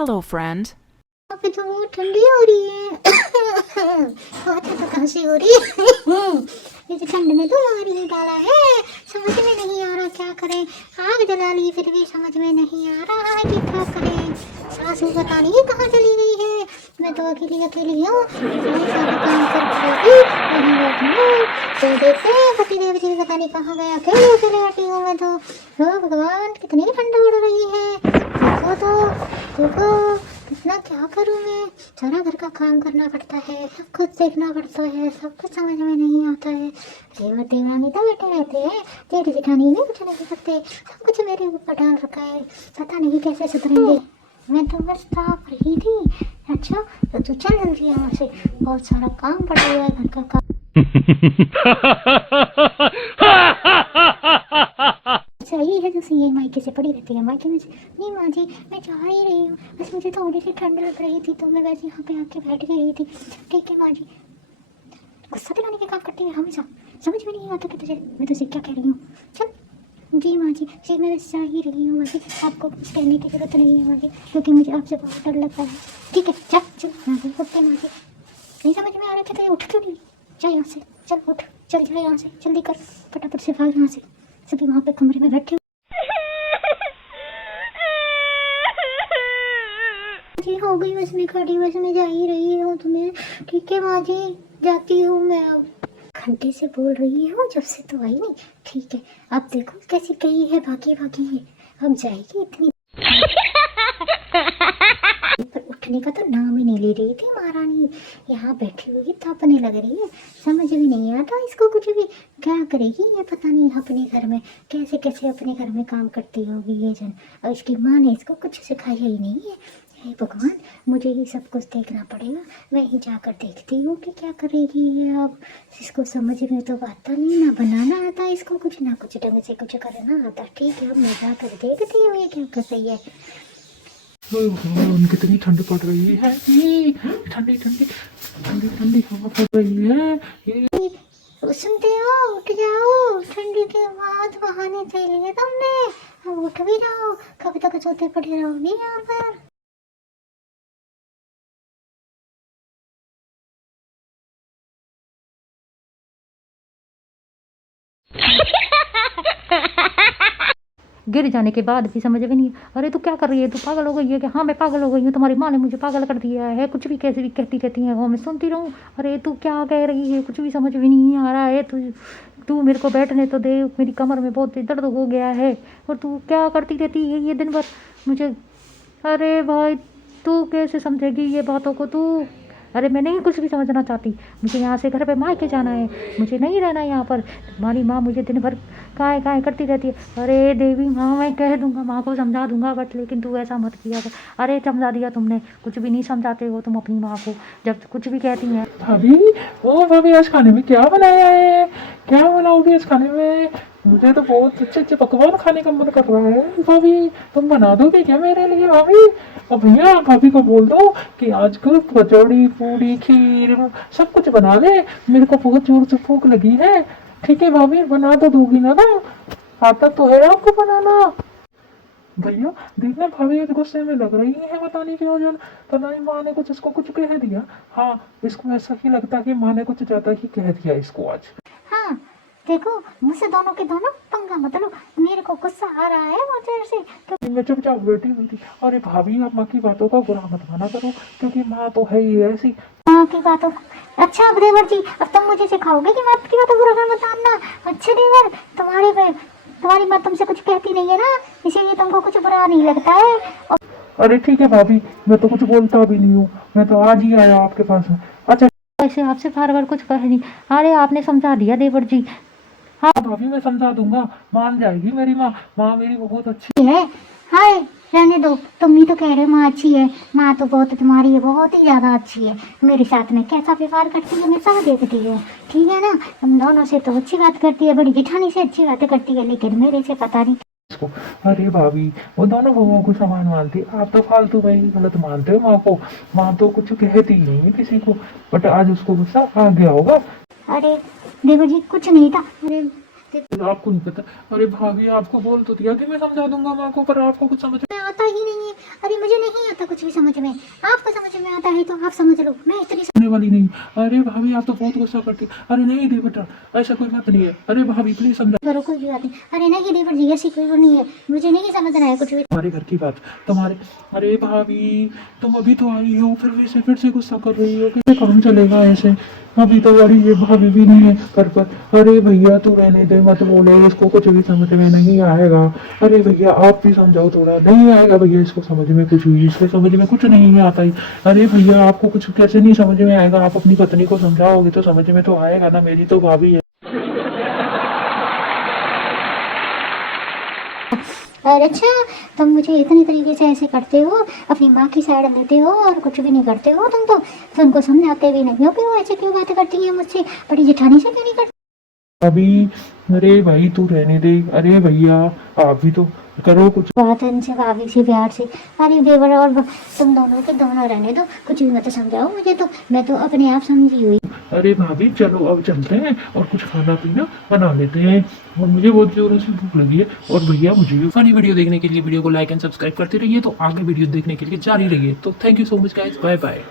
Hello, friend. अभी तो वो ठंडी हो रही है। बहुत तो खांसी हो रही है। इस ठंड में तो मार ही डाला है। समझ में नहीं आ रहा क्या करें। आग जला ली फिर भी समझ में नहीं आ रहा है कि क्या करें। सासू पता नहीं कहाँ चली गई है। मैं तो अकेली अकेली हूँ। इतना सारा काम कर यहीं बैठी हूँ। तो देखते हैं पतिदेव जी पता नहीं कहाँ गए। अकेले अकेले बैठी हूँ मैं तो। ओ भगवान कितनी ठंड पड़ रही है। देखो तो देखो इतना क्या करूँ मैं। सारा घर का काम करना पड़ता है, सब कुछ देखना पड़ता है, सब कुछ समझ में नहीं आता है। देवर देवरानी तो बैठे रहते हैं, जेठ जेठानी भी कुछ नहीं करते, सब कुछ मेरे ऊपर डाल रखा है। पता नहीं कैसे सुधरेंगे। मैं तो बस ताप रही थी। अच्छा तो तू चल जल्दी यहाँ से, बहुत सारा काम पड़ा हुआ है घर का काम। सही है जो सी मायके से पड़ी रहती है मायके में से। नहीं माँ जी मैं जा ही रही हूँ, बस मुझे थोड़ी सी ठंड लग रही थी तो मैं वैसे यहाँ पे आके बैठ गई थी। ठीक है माँ जी। गुस्सा दिलाने के काम करती है हमेशा, समझ में नहीं आता कि तुझे मैं तुझे क्या कह रही हूँ। चल जी माँ जी मैं वैसे जा ही रही हूँ माँ जी, आपको कुछ कहने की जरूरत नहीं है माँ जी, क्योंकि मुझे आपसे बहुत डर लगता है। ठीक है चल चल माँ जी ओके माँ जी। नहीं समझ में आ रहा था तो उठ क्यों नहीं। चल यहाँ से चल उठ, चल जा यहाँ से, जल्दी कर फटाफट से भाग यहाँ से। सभी वहाँ पे कमरे में बैठे जी हो गई बस मैं खड़ी, बस मैं जा ही रही हूँ तुम्हें। ठीक है माँ जी जाती हूँ मैं अब। घंटे से बोल रही हूँ जब से तो आई नहीं। ठीक है अब देखो कैसी गई है, भागी भागी है, अब जाएगी इतनी। पर उठने का तो नाम ही नहीं ले रही थी महारानी, यहाँ बैठी हुई तापने लग रही है। समझ में नहीं आता इसको कुछ भी, क्या करेगी ये पता नहीं अपने घर में, कैसे कैसे अपने घर में काम करती होगी ये जन। और इसकी माँ ने इसको कुछ सिखाया ही नहीं है। हे भगवान मुझे ये सब कुछ देखना पड़ेगा। मैं ही जाकर देखती हूँ कि क्या करेगी ये अब। इसको समझ में तो आता नहीं, ना बनाना आता इसको कुछ, ना कुछ ढंग से कुछ करना आता। ठीक है अब मैं जाकर देखती हूँ ये क्या कर रही है। भगवान कितनी ठंड पड़ रही है। ये ठंडी ठंडी ठंडी ठंडी हवा पड़ रही है। ये सुनते हो उठ जाओ, ठंडी के बाद बहाने से लिए तुमने, अब उठ भी जाओ, कब तक सोते पड़े रहोगे यहाँ पर। गिर जाने के बाद भी समझ में नहीं। अरे तू क्या कर रही है, तू पागल हो गई है क्या। हाँ मैं पागल हो गई हूँ, तुम्हारी माँ ने मुझे पागल कर दिया है, कुछ भी कैसे भी कहती रहती है वो मैं सुनती रहूँ। अरे तू क्या कह रही है, कुछ भी समझ में नहीं आ रहा है। तू तू मेरे को बैठने तो दे, मेरी कमर में बहुत दर्द हो गया है। और तू क्या करती रहती है ये दिन भर मुझे। अरे भाई तू कैसे समझेगी ये बातों को तू। अरे मैं नहीं कुछ भी समझना चाहती, मुझे यहाँ से घर पे मायके जाना है, मुझे नहीं रहना यहाँ पर। तुम्हारी माँ मुझे दिन भर काय काय करती रहती है। अरे देवी माँ मैं कह दूंगा, माँ को समझा दूंगा, बट लेकिन तू ऐसा मत किया कर। अरे समझा दिया तुमने, कुछ भी नहीं समझाते हो तुम अपनी माँ को जब कुछ भी कहती हैं। भाभी ओ भाभी आज खाने में क्या बनाया है, क्या बनाओगी आज खाने में। मुझे तो बहुत अच्छे अच्छे पकवान खाने का मन कर रहा है। भाभी तुम बना दोगे क्या मेरे लिए भाभी। और भैया भाभी को बोल दो कि आजकल कचौड़ी पूड़ी खीर सब कुछ बना ले, मेरे को बहुत जोर से भूख लगी है। ठीक है भाभी बना तो दोगी ना। आता तो है आपको बनाना। भैया देखना भाभी आज गुस्से में लग रही है, पता नहीं क्यों जन, पता नहीं माँ ने कुछ इसको कुछ कह दिया। हाँ इसको ऐसा ही लगता है कि माँ ने कुछ ज्यादा ही कह दिया इसको आज। हाँ देखो मुझसे दोनों के दोनों पंगा मत लो, मेरे को गुस्सा आ रहा है वो देर से तो। मैं चुपचाप बैठी हुई थी। अरे भाभी आप माँ की बातों का बुरा मत माना करो, क्योंकि माँ तो है ही ऐसी। माँ की बातों अच्छा अब देवर जी अब तुम मुझे सिखाओगे कि माँ की बातों बुरा मत मानना। अच्छा देवर तुम्हारी माँ तुमसे कुछ कहती नहीं है ना, इसीलिए तुमको कुछ बुरा नहीं लगता है। अरे ठीक है भाभी मैं तो कुछ बोलता भी नहीं हूँ, मैं तो आज ही आया आपके पास। अच्छा ऐसे आपसे बार बार कुछ कह नहीं। अरे आपने समझा दिया देवर जी। हाँ भाभी मैं समझा दूंगा, मान जाएगी मेरी माँ। माँ मेरी बहुत अच्छी है। हाय रहने दो, तुम ही तो कह रहे हो माँ अच्छी है, माँ तो बहुत तुम्हारी है बहुत ही ज़्यादा अच्छी है। मेरे साथ में कैसा व्यवहार करती है मैं सब देखती है। ठीक है ना, तुम दोनों से तो अच्छी बात करती है, बड़ी जेठानी से अच्छी बातें करती है, लेकिन मेरे से पता नहीं। इसको। अरे भाभी वो दोनों बहुओं को समान मानती, आप तो फालतू भाई गलत मानते हो माँ को। माँ तो कुछ कहती ही नहीं है किसी को, बट आज उसको गुस्सा आ गया होगा। अरे देखो जी कुछ नहीं था। अरे आपको नहीं पता। अरे भाभी आपको बोल तो दिया कि मैं समझा दूंगा माँ को, पर आपको कुछ समझ मैं आता ही नहीं है, अरे मुझे नहीं आता कुछ भी समझ में, आपको समझ में आता है तो आप समझ लो, मैं इतनी होने वाली नहीं। अरे भाभी आप तो बहुत गुस्सा करती। अरे नहीं दे बेटा, ऐसा कोई बात नहीं है। अरे भाभी प्लीज समझा करो, कोई भी बात नहीं। अरे नहीं देवर जी, ऐसी कोई वो नहीं है, मुझे नहीं समझ रहा है कुछ भी। हमारे घर की बात तुम्हारे। अरे भाभी तुम अभी तो आई हो, फिर से गुस्सा कर रही हो, कैसे काम चलेगा ऐसे? अभी तो बड़ी ये भाभी भी नहीं है घर पर। अरे भैया तू रहने दे, मत बोलो, इसको कुछ भी समझ में नहीं आएगा। अरे भैया आप भी समझाओ थोड़ा। नहीं आएगा भैया इसको समझ में कुछ भी, इसको समझ में कुछ नहीं आता ही। अरे भैया आपको कुछ कैसे नहीं समझ में आएगा? आप अपनी पत्नी को समझाओगे तो समझ में तो आएगा ना, मेरी तो भाभी है। और अच्छा, तुम मुझे इतनी तरीके से ऐसे करते हो, अपनी माँ की साइड लेते हो और कुछ भी नहीं करते हो तुम तो उनको समझाते भी नहीं हो कि वो ऐसे क्यों बातें करती है मुझसे, बड़ी जेठानी से क्यों नहीं करती। अभी अरे भाई तू रहने दे। अरे भैया आप भी तो करो कुछ। बात है इनसे भाभी से प्यार से। अरे देवर और तुम दोनों के दोनों रहने दो, कुछ भी मत समझाओ मुझे, तो मैं तो अपने आप समझी हुई। अरे भाभी चलो अब चलते हैं और कुछ खाना पीना बना लेते हैं, और मुझे बहुत जोरों से भूख लगी है। और भैया मुझे भी फनी वीडियो देखने के लिए वीडियो को लाइक एंड सब्सक्राइब करते रहिए, तो आगे वीडियो देखने के लिए जारी रहिए। तो thank you so much guys, bye bye.